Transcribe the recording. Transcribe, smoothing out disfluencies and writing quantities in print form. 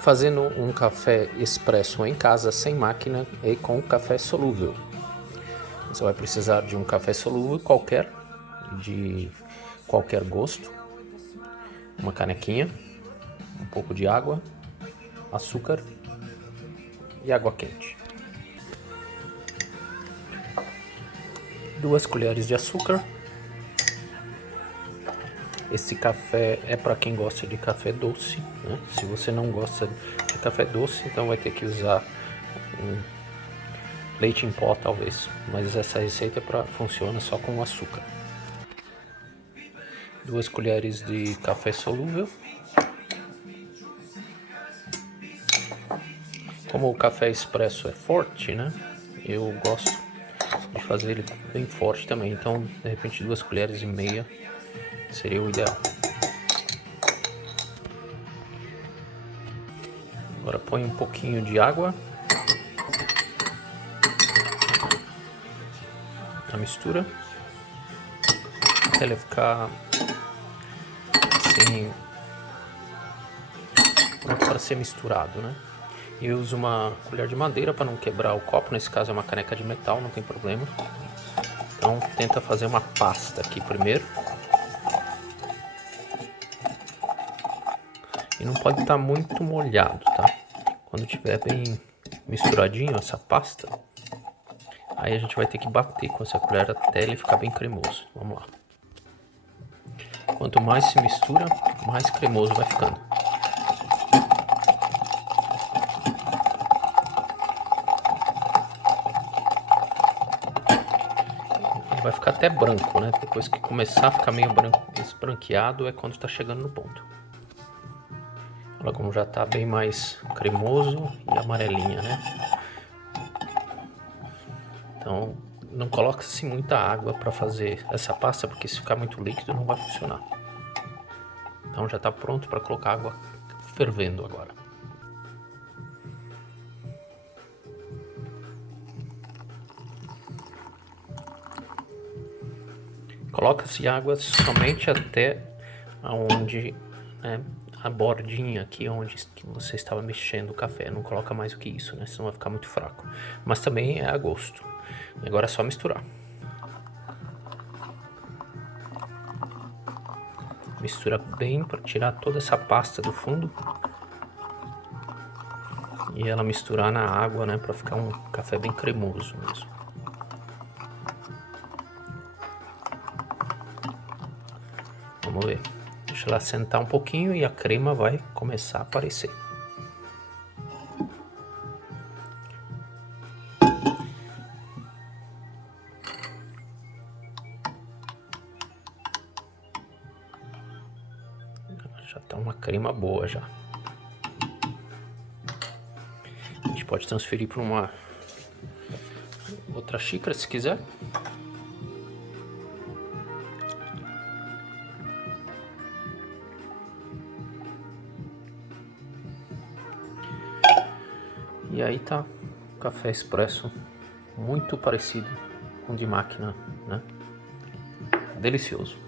Fazendo um café expresso em casa sem máquina e com café solúvel. Você vai precisar de um café solúvel qualquer, de qualquer gosto, uma canequinha, um pouco de água, açúcar e água quente. 2 colheres de açúcar. Esse café é para quem gosta de café doce, né? Se você não gosta de café doce, então vai ter que usar leite em pó talvez, mas essa receita funciona só com açúcar. 2 colheres de café solúvel. Como o café expresso é forte, né? Eu gosto de fazer ele bem forte também, então de repente 2 colheres e meia seria o ideal. Agora põe um pouquinho de água na mistura até ele ficar assim pronto para ser misturado, né? Eu uso uma colher de madeira para não quebrar o copo, nesse caso é uma caneca de metal, não tem problema. Então tenta fazer uma pasta aqui primeiro. E não pode estar muito molhado, tá? Quando tiver bem misturadinho essa pasta, aí a gente vai ter que bater com essa colher até ele ficar bem cremoso. Vamos lá. Quanto mais se mistura, mais cremoso vai ficando. Ele vai ficar até branco, né? Depois que começar a ficar meio esbranqueado é quando está chegando no ponto. Olha como já está bem mais cremoso e amarelinha, né? Então não coloca-se muita água para fazer essa pasta, porque se ficar muito líquido não vai funcionar. Então já está pronto para colocar água fervendo agora. Coloca-se água somente até onde, né, a bordinha aqui onde você estava mexendo o café. Não coloca mais do que isso, né? Senão vai ficar muito fraco. Mas também é a gosto. Agora é só misturar. Mistura bem para tirar toda essa pasta do fundo. E ela misturar na água, né? Para ficar um café bem cremoso mesmo. Vamos ver. Deixa ela sentar um pouquinho e a crema vai começar a aparecer. Já tá uma crema boa já. A gente pode transferir para uma outra xícara se quiser. E aí tá o café expresso muito parecido com o de máquina, né? Delicioso.